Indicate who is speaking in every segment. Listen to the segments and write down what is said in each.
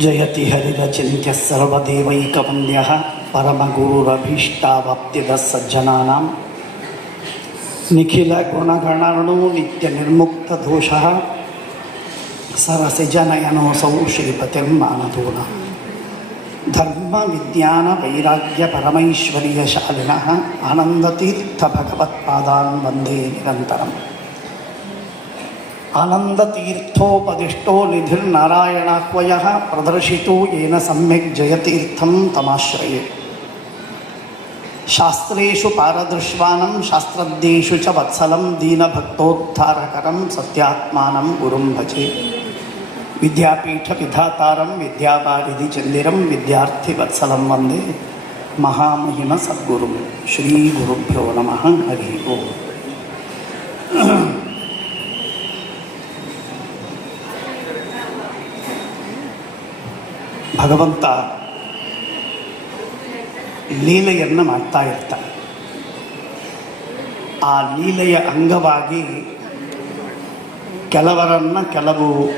Speaker 1: जयति हरिरचिन्त्यः सर्वदेवैकवन्द्यः परमगुरुरभीष्टावाप्तिदः सज्जनानां निखिलगुणगणाणो नित्यनिर्मुक्तदोषः सरसिजनयनोऽसौ श्रीपतिर्मानधूनः धर्मविज्ञानवैराग्यपरमैश्वर्यशालिनः आनन्दतीर्थभगवत्पादान् वन्दे निरन्तरम् ఆనందతీర్థోపదిష్టో నిధిర్నారాయణాహ్వయ ప్రదర్శితో ఏన సమ్యక్ జయతీర్థం తమాశ్రయే శాస్త్రేషు పారదృశ్వానం శాస్త్రజ్ఞేషు చ వత్సలం దీనభక్తోద్ధారకరం సత్యాత్మానం గురుం భజే విద్యాపీఠ విధాతారం విద్యావారిధి చందిరం విద్యార్థి వత్సలం వందే మహామహిమ సద్గురు శ్రీ గురుభ్యో నమ హరి ఓం ಭಗವಂತ ಲೀಲೆಯನ್ನು ಮಾಡ್ತಾ ಇರ್ತಾನೆ ಆ ಲೀಲೆಯ ಅಂಗವಾಗಿ ಕೆಲವರನ್ನು ಕೆಲವು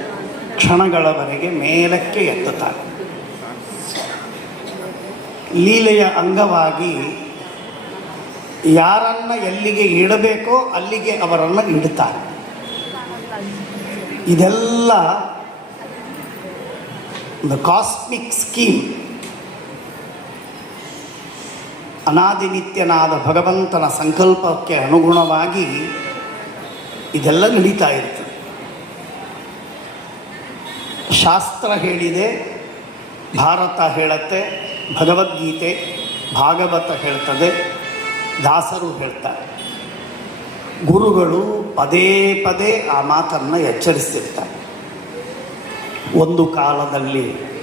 Speaker 1: ಕ್ಷಣಗಳವರೆಗೆ ಮೇಲಕ್ಕೆ ಎತ್ತುತ್ತಾರೆ. ಲೀಲೆಯ ಅಂಗವಾಗಿ ಯಾರನ್ನ ಎಲ್ಲಿಗೆ ಇಡಬೇಕೋ ಅಲ್ಲಿಗೆ ಅವರನ್ನು ಇಡುತ್ತಾರೆ ಇದೆಲ್ಲ ದ ಕಾಸ್ಮಿಕ್ ಸ್ಕೀಮ್ ಅನಾದಿನಿತ್ಯನಾದ ಭಗವಂತನ ಸಂಕಲ್ಪಕ್ಕೆ ಅನುಗುಣವಾಗಿ ಇದೆಲ್ಲ ನಡೀತಾ ಇರ್ತದೆ ಶಾಸ್ತ್ರ ಹೇಳಿದೆ, ಭಾರತ ಹೇಳತ್ತೆ, ಭಗವದ್ಗೀತೆ ಭಾಗವತ ಹೇಳ್ತದೆ, ದಾಸರು ಹೇಳ್ತಾರೆ. ಗುರುಗಳು ಪದೇ ಪದೇ ಆ ಮಾತನ್ನು ಎಚ್ಚರಿಸಿರ್ತಾರೆ ಒಂದು ಕಾಲದಲ್ಲಿ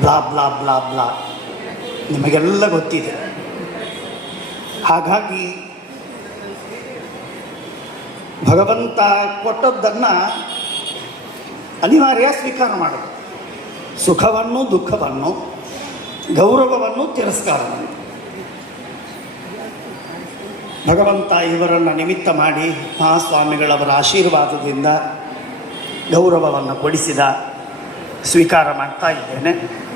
Speaker 1: ಬ್ಲಾ ಬ್ಲಾ ಬ್ಲಾ ಬ್ಲಾ ನಿಮಗೆಲ್ಲ ಗೊತ್ತಿದೆ. ಹಾಗಾಗಿ ಭಗವಂತ ಕೊಟ್ಟದ್ದನ್ನು ಅನಿವಾರ್ಯ ಸ್ವೀಕಾರ ಮಾಡೋದು. ಸುಖವನ್ನು, ದುಃಖವನ್ನು, ಗೌರವವನ್ನು, ತಿರಸ್ಕಾರವನ್ನು. ಭಗವಂತ ಇವರನ್ನು ನಿಮಿತ್ತ ಮಾಡಿ ಮಹಾಸ್ವಾಮಿಗಳವರ ಆಶೀರ್ವಾದದಿಂದ ಗೌರವವನ್ನು ಕೊಡಿಸಿದ ಸ್ವೀಕಾರ ಮಾಡ್ತಾ ಇದ್ದೇನೆ.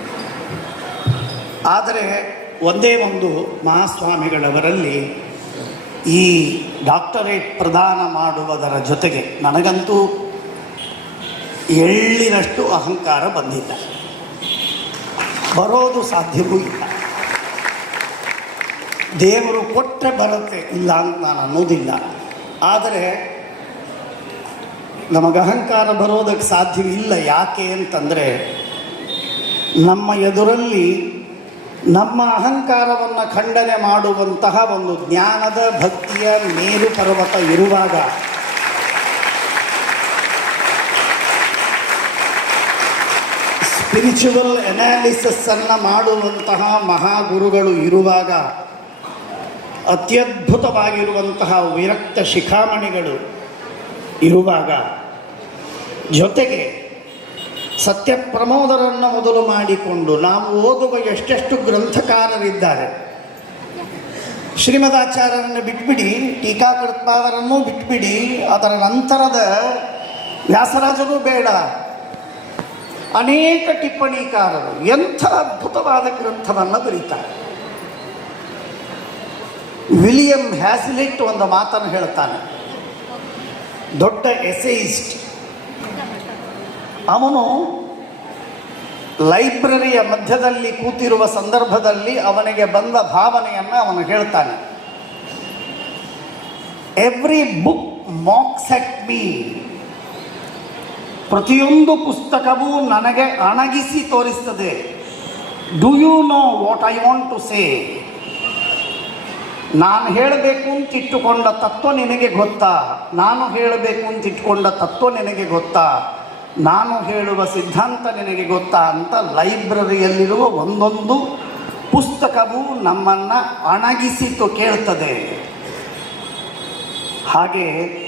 Speaker 1: ಆದರೆ ಒಂದೇ ಒಂದು ಮಹಾಸ್ವಾಮಿಗಳವರಲ್ಲಿ ಈ ಡಾಕ್ಟರೇಟ್ ಪ್ರದಾನ ಮಾಡುವುದರ ಜೊತೆಗೆ ನನಗಂತೂ ಎಳ್ಳಿನಷ್ಟು ಅಹಂಕಾರ ಬಂದಿಲ್ಲ. ಬರೋದು ಸಾಧ್ಯವೂ ಇಲ್ಲ. ದೇವರು ಕೊಟ್ಟರೆ ಬರುತ್ತೆ ಇಲ್ಲ ಅಂತ ನಾನು ಅನ್ನೋದಿಲ್ಲ. ಆದರೆ ನಮಗೆ ಅಹಂಕಾರ ಬರೋದಕ್ಕೆ ಸಾಧ್ಯವಿಲ್ಲ. ಯಾಕೆ ಅಂತಂದರೆ ನಮ್ಮ ಎದುರಲ್ಲಿ ನಮ್ಮ ಅಹಂಕಾರವನ್ನು ಖಂಡನೆ ಮಾಡುವಂತಹ ಒಂದು ಜ್ಞಾನದ ಭಕ್ತಿಯ ಮೇರು ಪರ್ವತ ಇರುವಾಗ ಸ್ಪಿರಿಚುವಲ್ ಅನಾಲಿಸಿಸನ್ನು ಮಾಡುವಂತಹ ಮಹಾಗುರುಗಳು ಇರುವಾಗ ಅತ್ಯದ್ಭುತವಾಗಿರುವಂತಹ ವಿರಕ್ತ ಶಿಖಾಮಣಿಗಳು ಇರುವಾಗ ಜೊತೆಗೆ ಸತ್ಯ ಪ್ರಮೋದರನ್ನು ಮೊದಲು ಮಾಡಿಕೊಂಡು ನಾವು ಓದುವ ಎಷ್ಟೆಷ್ಟು ಗ್ರಂಥಕಾರರಿದ್ದಾರೆ. ಶ್ರೀಮದಾಚಾರ್ಯರನ್ನು ಬಿಟ್ಬಿಡಿ ಟೀಕಾಕೃತ್ಪಾದರನ್ನು ಬಿಟ್ಬಿಡಿ, ಅದರ ನಂತರದ ವ್ಯಾಸರಾಜರು ಬೇಡ. ಅನೇಕ ಟಿಪ್ಪಣಿಕಾರರು ಎಂಥ ಅದ್ಭುತವಾದ ಗ್ರಂಥವನ್ನು ಬರೀತಾರೆ. ವಿಲಿಯಂ ಹ್ಯಾಸಿಲಿಟ್ ಒಂದು ಮಾತನ್ನು ಹೇಳ್ತಾನೆ. ದೊಡ್ಡ ಎಸೆಯಿಸ್ಟ್. ಅವನು ಲೈಬ್ರರಿಯ ಮಧ್ಯದಲ್ಲಿ ಕೂತಿರುವ ಸಂದರ್ಭದಲ್ಲಿ ಅವನಿಗೆ ಬಂದ ಭಾವನೆಯನ್ನು ಅವನು ಹೇಳ್ತಾನೆ. Every book mocks at me ಪ್ರತಿಯೊಂದು ಪುಸ್ತಕವೂ ನನಗೆ ಅಣಗಿಸಿ ತೋರಿಸ್ತದೆ. Do you know what I want to say ನಾನು ಹೇಳಬೇಕು ಅಂತ ಇಟ್ಟುಕೊಂಡ ತತ್ವ ನಿನಗೆ ಗೊತ್ತಾ? ನಾನು ಹೇಳಬೇಕು ಅಂತ ಇಟ್ಟುಕೊಂಡ ತತ್ವ ನಿನಗೆ ಗೊತ್ತಾ? ನಾನು ಹೇಳುವ ಸಿದ್ಧಾಂತ ನಿನಗೆ ಗೊತ್ತಾ ಅಂತ ಲೈಬ್ರರಿಯಲ್ಲಿರುವ ಒಂದೊಂದು ಪುಸ್ತಕವು ನಮ್ಮನ್ನು ಅಣಗಿಸಿತು ಕೇಳ್ತದೆ. ಹಾಗೆ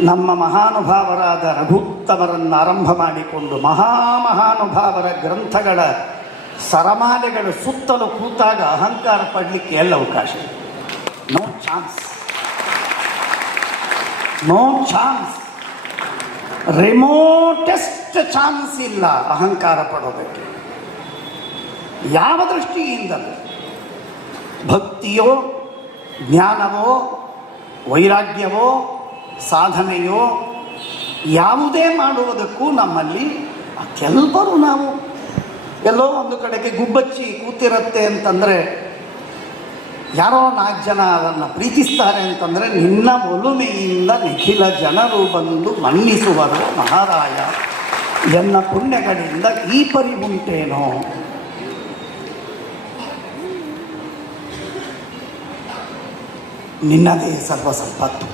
Speaker 1: ನಮ್ಮ ಮಹಾನುಭಾವರಾದ ರಘುತ್ತಮರನ್ನು ಆರಂಭ ಮಾಡಿಕೊಂಡು ಮಹಾಮಹಾನುಭಾವರ ಗ್ರಂಥಗಳ ಸರಮಾಲೆಗಳು ಸುತ್ತಲೂ ಕೂತಾಗ ಅಹಂಕಾರ ಪಡಲಿಕ್ಕೆ ಎಲ್ಲ ಅವಕಾಶ chance no chance remotest chance ಇಲ್ಲ ಅಹಂಕಾರ ಪಡೋದಕ್ಕೆ. ಯಾವ ದೃಷ್ಟಿಯಿಂದಲೂ ಭಕ್ತಿಯೋ, ಜ್ಞಾನವೋ, ವೈರಾಗ್ಯವೋ, ಸಾಧನೆಯೋ ಯಾವುದೇ ಮಾಡುವುದಕ್ಕೂ ನಮ್ಮಲ್ಲಿ ಕೆಲವರು ನಾವು ಎಲ್ಲೋ ಒಂದು ಕಡೆಗೆ ಗುಬ್ಬಚ್ಚಿ ಕೂತಿರುತ್ತೆ ಅಂತಂದರೆ ಯಾರೋ ನಾಲ್ಕು ಜನ ಅದನ್ನು ಪ್ರೀತಿಸ್ತಾರೆ ಅಂತಂದರೆ ನಿನ್ನ ಒಲುಮೆಯಿಂದ ನಿಖಿಲ ಜನರು ಬಂದು ಮನ್ನಿಸುವರು ಮಹಾರಾಯ. ಎನ್ನ ಪುಣ್ಯಗಳಿಂದ ಈ ಪರಿ ಉಂಟೇನೋ. ನಿನ್ನದೇ ಸರ್ವ ಸಂಪತ್ತು.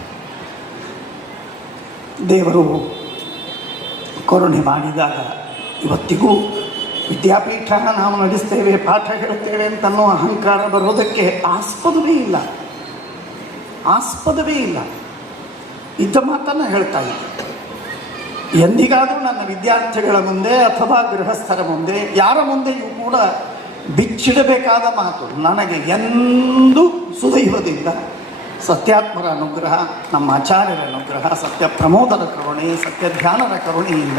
Speaker 1: ದೇವರು ಕರುಣೆ ಮಾಡಿದಾಗ ಇವತ್ತಿಗೂ ವಿದ್ಯಾಪೀಠ ನಾವು ನಡೆಸ್ತೇವೆ, ಪಾಠ ಹೇಳ್ತೇವೆ ಅಂತನ್ನೋ ಅಹಂಕಾರ ಬರೋದಕ್ಕೆ ಆಸ್ಪದವೇ ಇಲ್ಲ. ಆಸ್ಪದವೇ ಇಲ್ಲ. ಇದ್ದ ಮಾತನ್ನು ಹೇಳ್ತಾ ಇದ್ದೆ. ಎಂದಿಗಾದರೂ ನನ್ನ ವಿದ್ಯಾರ್ಥಿಗಳ ಮುಂದೆ ಅಥವಾ ಗೃಹಸ್ಥರ ಮುಂದೆ, ಯಾರ ಮುಂದೆಯೂ ಕೂಡ ಬಿಚ್ಚಿಡಬೇಕಾದ ಮಾತು, ನನಗೆ ಎಂದೂ ಸುದೈವದಿಂದ ಸತ್ಯಾತ್ಮರ ಅನುಗ್ರಹ, ನಮ್ಮ ಆಚಾರ್ಯರ ಅನುಗ್ರಹ ಸತ್ಯ ಪ್ರಮೋದರ ಕರುಣೆ ಸತ್ಯ ಧ್ಯಾನರ ಕರುಣೆಯಿಂದ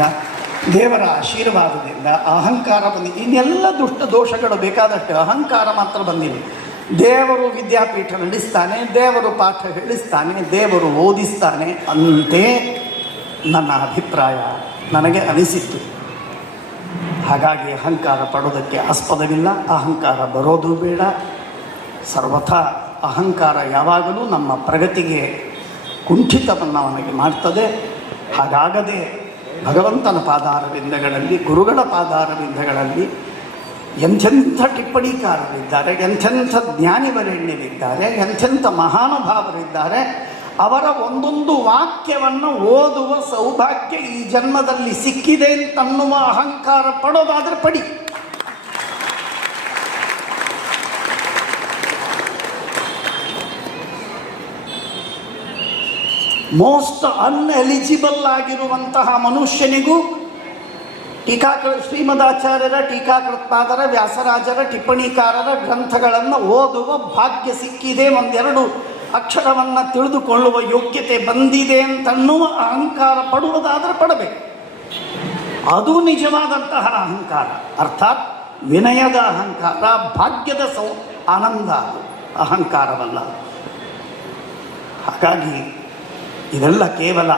Speaker 1: ದೇವರ ಆಶೀರ್ವಾದದಿಂದ ಅಹಂಕಾರ ಬಂದಿ ಇನ್ನೆಲ್ಲ ದುಷ್ಟ ದೋಷಗಳು ಬೇಕಾದಷ್ಟು ಅಹಂಕಾರ ಮಾತ್ರ ಬಂದಿದೆ ದೇವರು ವಿದ್ಯಾಪೀಠ ನಡೆಸ್ತಾನೆ, ದೇವರು ಪಾಠ ಹೇಳಿಸ್ತಾನೆ, ದೇವರು ಓದಿಸ್ತಾನೆ ಅಂತೆ ನನ್ನ ಅಭಿಪ್ರಾಯ ನನಗೆ ಅನಿಸಿತ್ತು. ಹಾಗಾಗಿ ಅಹಂಕಾರ ಪಡೋದಕ್ಕೆ ಆಸ್ಪದವಿಲ್ಲ, ಅಹಂಕಾರ ಬರೋದು ಬೇಡ. ಸರ್ವಥಾ ಅಹಂಕಾರ ಯಾವಾಗಲೂ ನಮ್ಮ ಪ್ರಗತಿಗೆ ಕುಂಠಿತವನ್ನು ಅವನಿಗೆ ಮಾಡ್ತದೆ. ಹಾಗಾಗದೆ ಭಗವಂತನ ಪಾದಾರವಿಂದಗಳಲ್ಲಿ, ಗುರುಗಳ ಪಾದಾರವಿಂದಗಳಲ್ಲಿ ಎಂಥೆಂಥ ಟಿಪ್ಪಣಿಕಾರರಿದ್ದಾರೆ, ಎಂಥೆಂಥ ಜ್ಞಾನಿವರೆಣ್ಯರಿದ್ದಾರೆ ಎಂಥೆಂಥ ಮಹಾನುಭಾವರಿದ್ದಾರೆ, ಅವರ ಒಂದೊಂದು ವಾಕ್ಯವನ್ನು ಓದುವ ಸೌಭಾಗ್ಯ ಈ ಜನ್ಮದಲ್ಲಿ ಸಿಕ್ಕಿದೆ ಅಂತನ್ನುವ ಅಹಂಕಾರ ಪಡೋದಾದರೆ ಪಡಿ. ಮೋಸ್ಟ್ ಅನ್ಎಲಿಜಿಬಲ್ ಆಗಿರುವಂತಹ ಮನುಷ್ಯನಿಗೂ ಟೀಕಾಕೃ, ಶ್ರೀಮದಾಚಾರ್ಯರ, ಟೀಕಾಕೃತ್ಪಾದರ, ವ್ಯಾಸರಾಜರ, ಟಿಪ್ಪಣಿಕಾರರ ಗ್ರಂಥಗಳನ್ನು ಓದುವ ಭಾಗ್ಯ ಸಿಕ್ಕಿದೆ. ಒಂದೆರಡು ಅಕ್ಷರವನ್ನು ತಿಳಿದುಕೊಳ್ಳುವ ಯೋಗ್ಯತೆ ಬಂದಿದೆ ಅಂತನ್ನುವ ಅಹಂಕಾರ ಪಡುವುದಾದರೆ ಪಡಬೇಕು. ಅದು ನಿಜವಾದಂತಹ ಅಹಂಕಾರ. ಅರ್ಥಾತ್ ವಿನಯದ ಅಹಂಕಾರ, ಭಾಗ್ಯದ ಸೌ, ಆನಂದ ಅಹಂಕಾರವಲ್ಲ ಹಾಗಾಗಿ ಇದೆಲ್ಲ ಕೇವಲ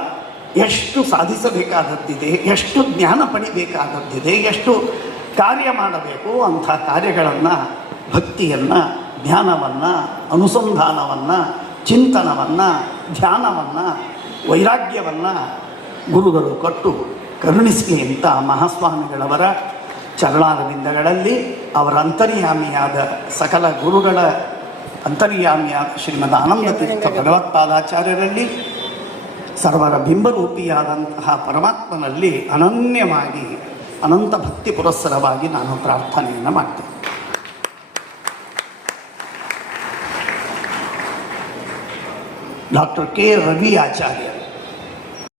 Speaker 1: ಎಷ್ಟು ಸಾಧಿಸಬೇಕಾದದ್ದಿದೆ, ಎಷ್ಟು ಜ್ಞಾನ ಪಡಿಬೇಕಾದದ್ದಿದೆ ಎಷ್ಟು ಕಾರ್ಯ ಮಾಡಬೇಕು ಅಂಥ ಕಾರ್ಯಗಳನ್ನು, ಭಕ್ತಿಯನ್ನು, ಜ್ಞಾನವನ್ನು, ಅನುಸಂಧಾನವನ್ನು, ಚಿಂತನವನ್ನು, ಧ್ಯಾನವನ್ನು, ವೈರಾಗ್ಯವನ್ನು ಗುರುಗಳು ಕೊಟ್ಟು ಕರುಣಿಸಲಿ ಅಂತ ಮಹಾಸ್ವಾಮಿಗಳವರ ಚರಣಾರವಿಂದಗಳಲ್ಲಿ ಅವರ ಅಂತರ್ಯಾಮಿಯಾದ ಸಕಲ ಗುರುಗಳ ಅಂತರ್ಯಾಮಿಯಾದ ಶ್ರೀಮದ್ ಆನಂದ ತೀರ್ಥ ಭಗವತ್ಪಾದಾಚಾರ್ಯರಲ್ಲಿ ಸರ್ವರ ಬಿಂಬರೂಪಿಯಾದಂತಹ ಪರಮಾತ್ಮನಲ್ಲಿ ಅನನ್ಯವಾಗಿ ಅನಂತ ಭಕ್ತಿ ಪುರಸ್ಸರವಾಗಿ ನಾನು ಪ್ರಾರ್ಥನೆಯನ್ನು ಮಾಡ್ತೇನೆ. ಡಾಕ್ಟರ್ ಕೆ ರವಿ ಆಚಾರ್ಯ